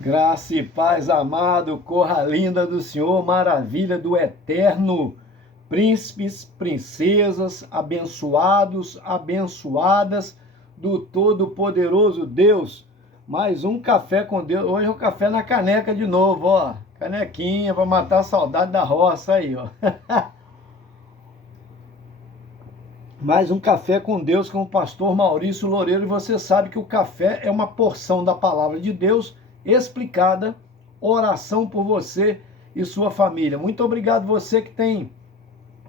Graça e paz, amado, corra linda do Senhor, maravilha do eterno, príncipes, princesas, abençoados, abençoadas do Todo-Poderoso Deus. Mais um café com Deus. Hoje é o café na caneca de novo, ó. Canequinha para matar a saudade da roça aí, ó. Mais um café com Deus com o pastor Maurício Loureiro. E você sabe que o café é uma porção da palavra de Deus explicada, oração por você e sua família. Muito obrigado você que tem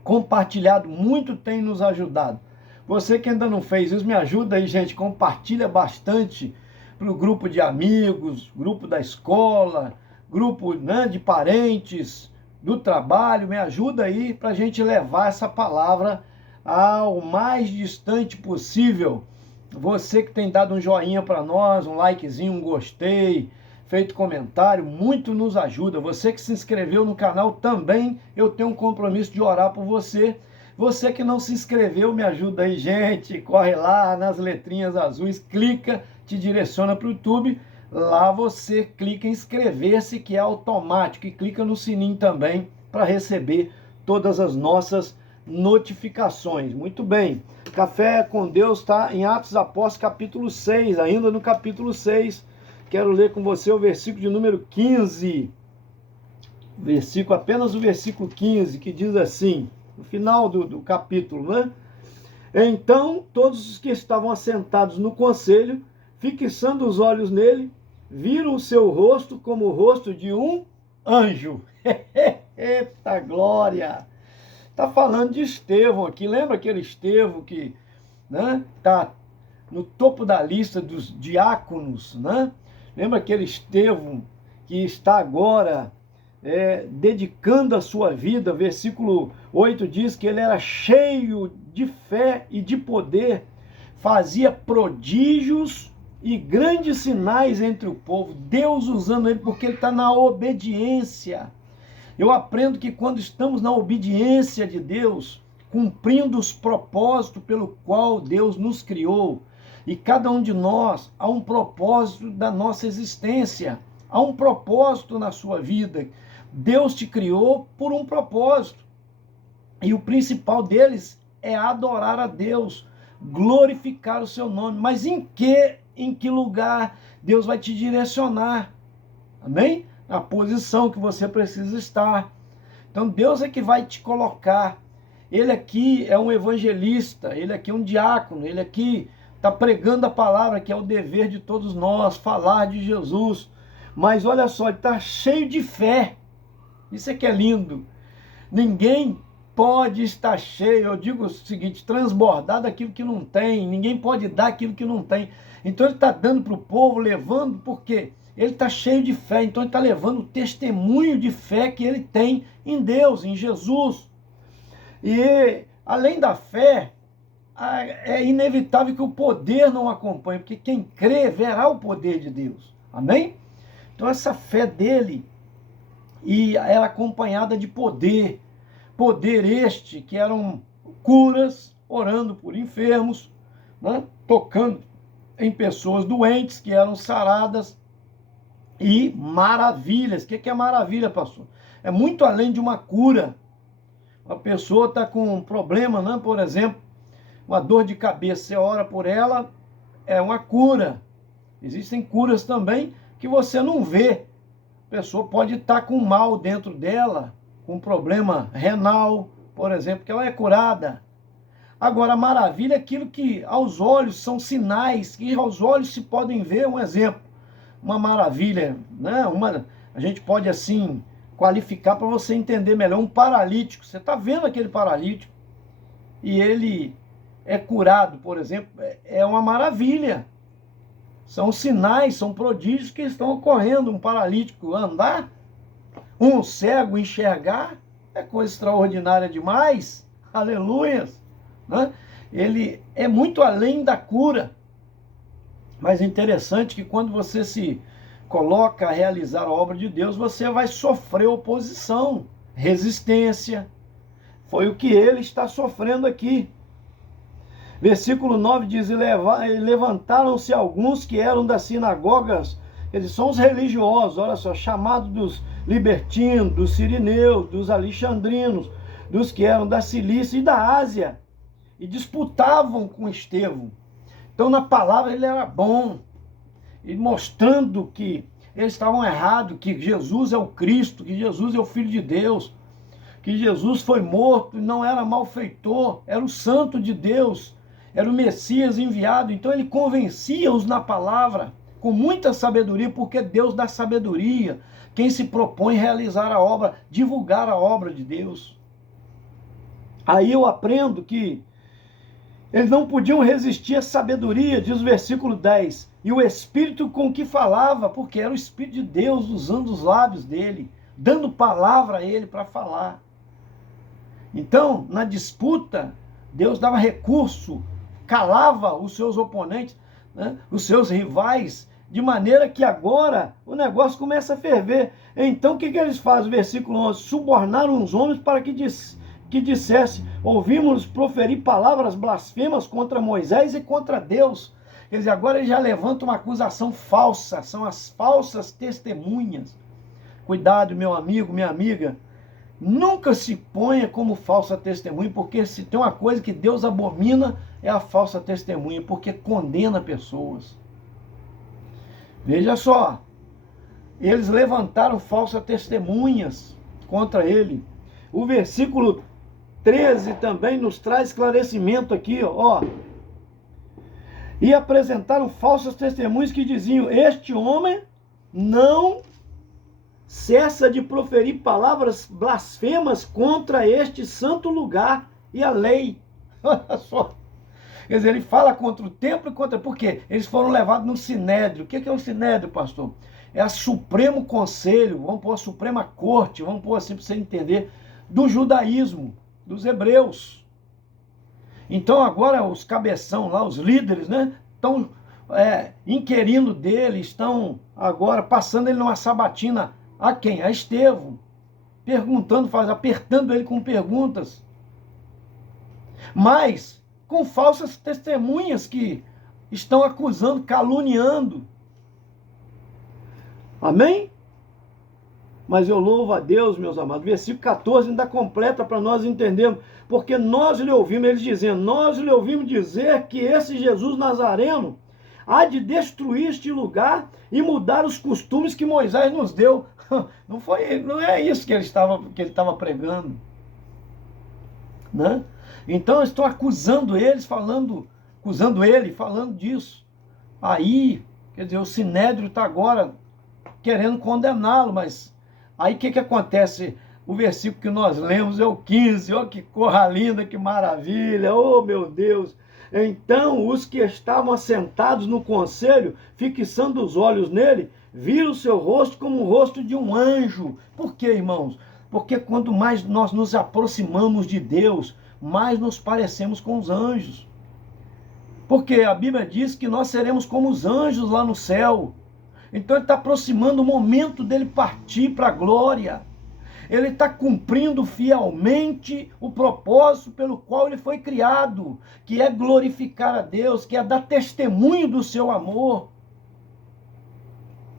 compartilhado, muito tem nos ajudado. Você que ainda não fez isso, me ajuda aí, gente, compartilha bastante para o grupo de amigos, grupo da escola, grupo, né, de parentes, do trabalho, me ajuda aí para a gente levar essa palavra ao mais distante possível. Você que tem dado um joinha para nós, um likezinho, um gostei, feito comentário, muito nos ajuda. Você que se inscreveu no canal também, eu tenho um compromisso de orar por você. Você que não se inscreveu, me ajuda aí, gente. Corre lá nas letrinhas azuis, clica, te direciona para o YouTube. Lá você clica em inscrever-se, que é automático, e clica no sininho também para receber todas as nossas notificações. Muito bem. Café com Deus está em Atos Apóstolos, capítulo 6, ainda no capítulo 6. Quero ler com você o versículo de número 15. Apenas o versículo 15, que diz assim, no final do capítulo, né? Então, todos os que estavam assentados no conselho, fixando os olhos nele, viram o seu rosto como o rosto de um anjo. Eita glória! Está falando de Estevão aqui. Lembra aquele Estevão que, né, está no topo da lista dos diáconos, né? Lembra aquele Estevão que está agora dedicando a sua vida? Versículo 8 diz que ele era cheio de fé e de poder, fazia prodígios e grandes sinais entre o povo. Deus usando ele porque ele está na obediência. Eu aprendo que quando estamos na obediência de Deus, cumprindo os propósitos pelo qual Deus nos criou, e cada um de nós há um propósito da nossa existência, há um propósito na sua vida. Deus te criou por um propósito, e o principal deles é adorar a Deus, glorificar o seu nome. Mas em que lugar Deus vai te direcionar? Amém? Na posição que você precisa estar. Então Deus é que vai te colocar. Ele aqui é um evangelista, ele aqui é um diácono, ele aqui está pregando a palavra, que é o dever de todos nós, falar de Jesus. Mas olha só, ele está cheio de fé. Isso é que é lindo. Ninguém pode estar cheio, eu digo o seguinte, transbordar daquilo que não tem. Ninguém pode dar aquilo que não tem. Então ele está dando para o povo, levando, por quê? Ele está cheio de fé, então ele está levando o testemunho de fé que ele tem em Deus, em Jesus. E além da fé, é inevitável que o poder não acompanhe, porque quem crê verá o poder de Deus. Amém? Então essa fé dele era acompanhada de poder. Poder este que eram curas, orando por enfermos, né? Tocando em pessoas doentes que eram saradas, e maravilhas. O que é maravilha, pastor? É muito além de uma cura. Uma pessoa está com um problema, né? Por exemplo, uma dor de cabeça, você ora por ela, é uma cura. Existem curas também que você não vê. A pessoa pode estar com mal dentro dela, com um problema renal, por exemplo, que ela é curada. Agora, a maravilha é aquilo que aos olhos são sinais, que aos olhos se podem ver. Um exemplo, uma maravilha, né? A gente pode assim qualificar para você entender melhor. Um paralítico, você está vendo aquele paralítico e ele é curado, por exemplo, é uma maravilha. São sinais, são prodígios que estão ocorrendo. Um paralítico andar, um cego enxergar, é coisa extraordinária demais. Aleluias, né? Ele é muito além da cura. Mas é interessante que quando você se coloca a realizar a obra de Deus, você vai sofrer oposição, resistência. Foi o que ele está sofrendo aqui. Versículo 9 diz, e levantaram-se alguns que eram das sinagogas Eles são os religiosos, olha só, chamados dos libertinos, dos sirineus, dos alexandrinos, dos que eram da Cilícia e da Ásia, e disputavam com Estevão. Então, na palavra, ele era bom, e mostrando que eles estavam errados, que Jesus é o Cristo, que Jesus é o Filho de Deus, que Jesus foi morto e não era malfeitor, era o Santo de Deus, era o Messias enviado. Então ele convencia-os na palavra, com muita sabedoria, porque Deus dá sabedoria. Quem se propõe a realizar a obra, divulgar a obra de Deus. Aí eu aprendo que eles não podiam resistir à sabedoria, diz o versículo 10. E o Espírito com que falava, porque era o Espírito de Deus usando os lábios dele, dando palavra a ele para falar. Então, na disputa, Deus dava recurso, calava os seus oponentes, né, os seus rivais, de maneira que agora o negócio começa a ferver. Então, o que eles fazem? Versículo 11, subornaram os homens para que dissesse, ouvimos proferir palavras blasfemas contra Moisés e contra Deus. Quer dizer, agora eles já levantam uma acusação falsa, são as falsas testemunhas. Cuidado, meu amigo, minha amiga, nunca se ponha como falsa testemunha, porque se tem uma coisa que Deus abomina, é a falsa testemunha, porque condena pessoas. Veja só, eles levantaram falsas testemunhas contra ele. O versículo 13 também nos traz esclarecimento aqui, ó. E apresentaram falsas testemunhas que diziam, este homem não cessa de proferir palavras blasfemas contra este santo lugar e a lei. Olha só. Quer dizer, ele fala contra o templo e contra... Por quê? Eles foram levados no Sinédrio. O que é o Sinédrio, pastor? É o Supremo Conselho, vamos pôr a Suprema Corte, vamos pôr assim para você entender, do judaísmo, dos hebreus. Então agora os cabeção lá, os líderes, né, estão inquirindo dele, estão agora passando ele numa sabatina. A quem? A Estevão. Perguntando, apertando ele com perguntas. Mas com falsas testemunhas que estão acusando, caluniando. Amém? Mas eu louvo a Deus, meus amados. Versículo 14 ainda completa para nós entendermos. Porque nós lhe ouvimos, eles dizendo, nós lhe ouvimos dizer que esse Jesus Nazareno há de destruir este lugar e mudar os costumes que Moisés nos deu. Não é isso que ele estava pregando. Né? Então estão acusando eles, acusando ele, falando disso. Aí, quer dizer, o Sinédrio está agora querendo condená-lo, mas aí o que acontece? O versículo que nós lemos é o 15, ó que corra linda, que maravilha, oh meu Deus! Então os que estavam assentados no conselho, fixando os olhos nele, viram o seu rosto como o rosto de um anjo. Por quê, irmãos? Porque quanto mais nós nos aproximamos de Deus, mais nos parecemos com os anjos. Porque a Bíblia diz que nós seremos como os anjos lá no céu. Então ele está aproximando o momento dele partir para a glória. Ele está cumprindo fielmente o propósito pelo qual ele foi criado, que é glorificar a Deus, que é dar testemunho do seu amor.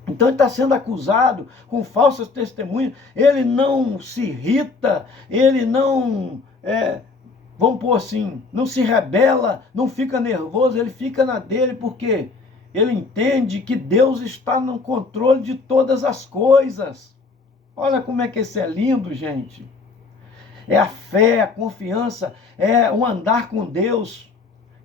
Então ele está sendo acusado com falsas testemunhas, ele não se irrita, ele não, vamos pôr assim, não se rebela, não fica nervoso, ele fica na dele, porque ele entende que Deus está no controle de todas as coisas. Olha como é que isso é lindo, gente. É a fé, a confiança, é o andar com Deus.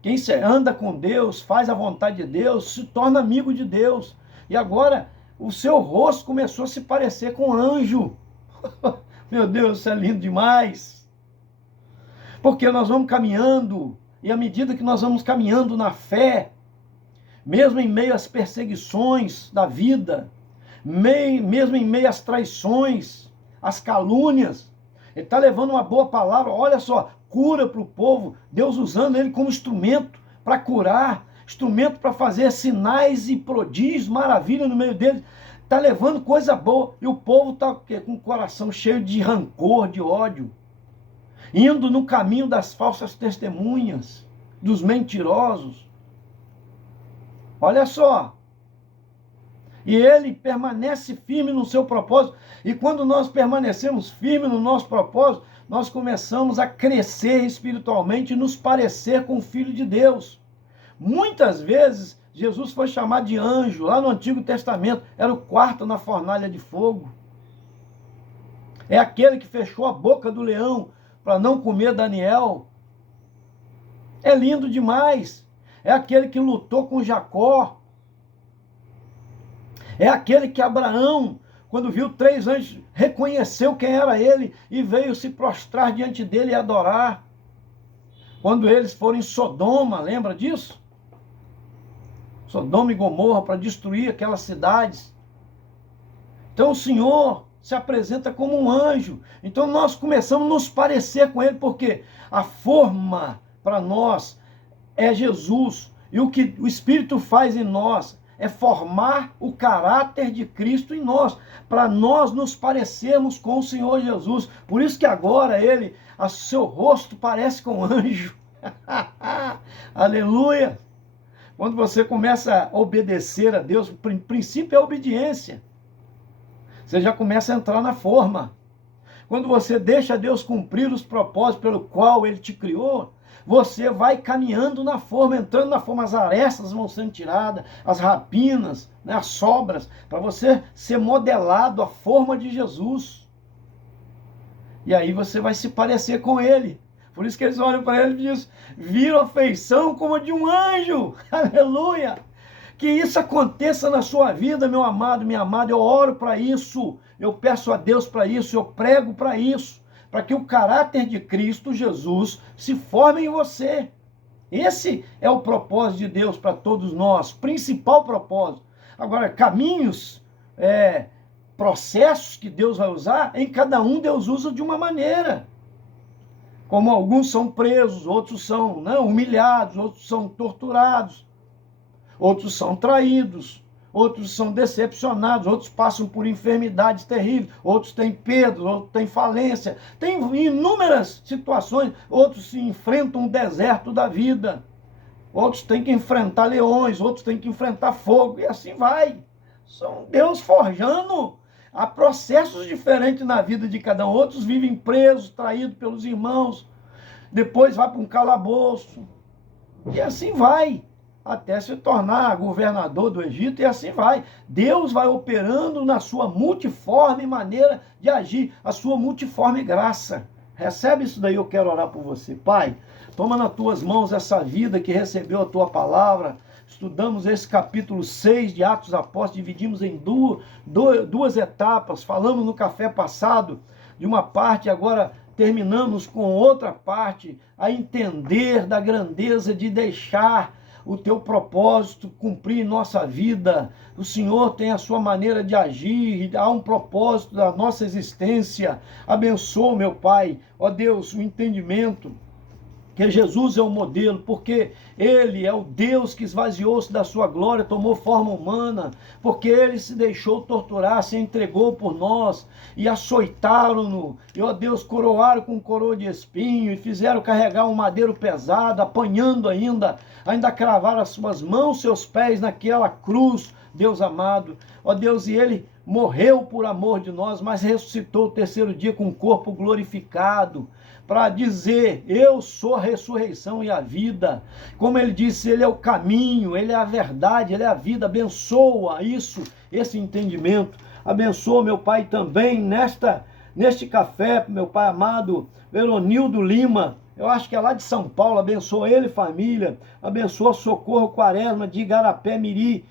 Quem anda com Deus, faz a vontade de Deus, se torna amigo de Deus. E agora, o seu rosto começou a se parecer com um anjo. Meu Deus, isso é lindo demais. Porque nós vamos caminhando, e à medida que nós vamos caminhando na fé, mesmo em meio às perseguições da vida, mesmo em meio às traições, às calúnias, ele está levando uma boa palavra, olha só, cura para o povo, Deus usando ele como instrumento para curar, instrumento para fazer sinais e prodígios, maravilha no meio deles, está levando coisa boa, e o povo está com o coração cheio de rancor, de ódio, indo no caminho das falsas testemunhas, dos mentirosos. Olha só, E ele permanece firme no seu propósito. E quando nós permanecemos firmes no nosso propósito, nós começamos a crescer espiritualmente e nos parecer com o Filho de Deus. Muitas vezes, Jesus foi chamado de anjo. Lá no Antigo Testamento, era o quarto na fornalha de fogo. É aquele que fechou a boca do leão para não comer Daniel. É lindo demais. É aquele que lutou com Jacó. É aquele que Abraão, quando viu 3 anjos, reconheceu quem era ele e veio se prostrar diante dele e adorar. Quando eles foram em Sodoma, lembra disso? Sodoma e Gomorra, para destruir aquelas cidades. Então o Senhor se apresenta como um anjo. Então nós começamos a nos parecer com ele, porque a forma para nós é Jesus. E o que o Espírito faz em nós é formar o caráter de Cristo em nós, para nós nos parecermos com o Senhor Jesus. Por isso que agora seu rosto parece com um anjo. Aleluia! Quando você começa a obedecer a Deus, o princípio é a obediência. Você já começa a entrar na forma. Quando você deixa Deus cumprir os propósitos pelo qual Ele te criou, você vai caminhando na forma, entrando na forma, as arestas vão sendo tiradas, as rapinas, né, as sobras, para você ser modelado à forma de Jesus. E aí você vai se parecer com Ele. Por isso que eles olham para Ele e dizem, viram a feição como a de um anjo. Aleluia! Que isso aconteça na sua vida, meu amado, minha amada. Eu oro para isso, eu peço a Deus para isso, eu prego para isso, para que o caráter de Cristo Jesus se forme em você. Esse é o propósito de Deus para todos nós, principal propósito. Agora, caminhos, processos que Deus vai usar, em cada um Deus usa de uma maneira. Como alguns são presos, outros são humilhados, outros são torturados, outros são traídos, outros são decepcionados, outros passam por enfermidades terríveis, outros têm perdas, outros têm falência, tem inúmeras situações, outros se enfrentam um deserto da vida, outros têm que enfrentar leões, outros têm que enfrentar fogo, e assim vai. São Deus forjando. Há processos diferentes na vida de cada um. Outros vivem presos, traídos pelos irmãos, depois vai para um calabouço, e assim vai, até se tornar governador do Egito, e assim vai. Deus vai operando na sua multiforme maneira de agir, a sua multiforme graça. Recebe isso daí, eu quero orar por você. Pai, toma nas tuas mãos essa vida que recebeu a tua palavra. Estudamos esse capítulo 6 de Atos Apóstolos, dividimos em duas etapas. Falamos no café passado de uma parte, agora terminamos com outra parte, a entender da grandeza de deixar o teu propósito cumprir em nossa vida. O Senhor tem a sua maneira de agir, há um propósito da nossa existência. Abençoa, meu Pai, ó Deus, o entendimento que Jesus é o modelo, porque Ele é o Deus que esvaziou-se da sua glória, tomou forma humana, porque Ele se deixou torturar, se entregou por nós, e açoitaram-no, e ó Deus, coroaram com coroa de espinho, e fizeram carregar um madeiro pesado, apanhando ainda cravaram as suas mãos, seus pés naquela cruz, Deus amado, ó Deus, e Ele morreu por amor de nós, mas ressuscitou o terceiro dia com o corpo glorificado, para dizer, eu sou a ressurreição e a vida. Como ele disse, ele é o caminho, ele é a verdade, ele é a vida. Abençoa isso, esse entendimento. Abençoa, meu Pai, também neste café, meu Pai amado, Veronildo Lima, eu acho que é lá de São Paulo. Abençoa ele, família. Abençoa Socorro Quaresma, de Igarapé Miri,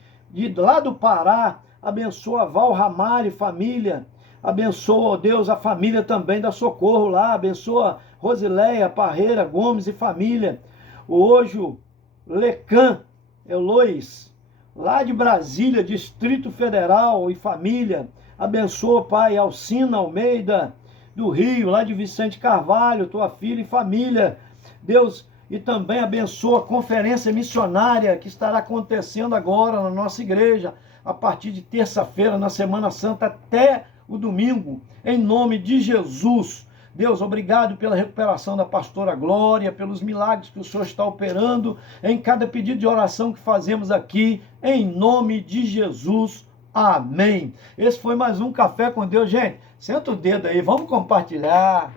lá do Pará. Abençoa Val Ramalho, família. Abençoa, ó Deus, a família também da Socorro lá. Abençoa Rosileia, Parreira, Gomes e família. O Ojo Lecan, Eloís, lá de Brasília, Distrito Federal e família. Abençoa, Pai, Alcina Almeida, do Rio, lá de Vicente Carvalho, tua filha e família. Deus, e também abençoa a conferência missionária que estará acontecendo agora na nossa igreja, a partir de terça-feira, na Semana Santa, até o domingo, em nome de Jesus. Deus, obrigado pela recuperação da pastora Glória, pelos milagres que o Senhor está operando em cada pedido de oração que fazemos aqui, em nome de Jesus. Amém. Esse foi mais um Café com Deus. Gente, senta o dedo aí, vamos compartilhar.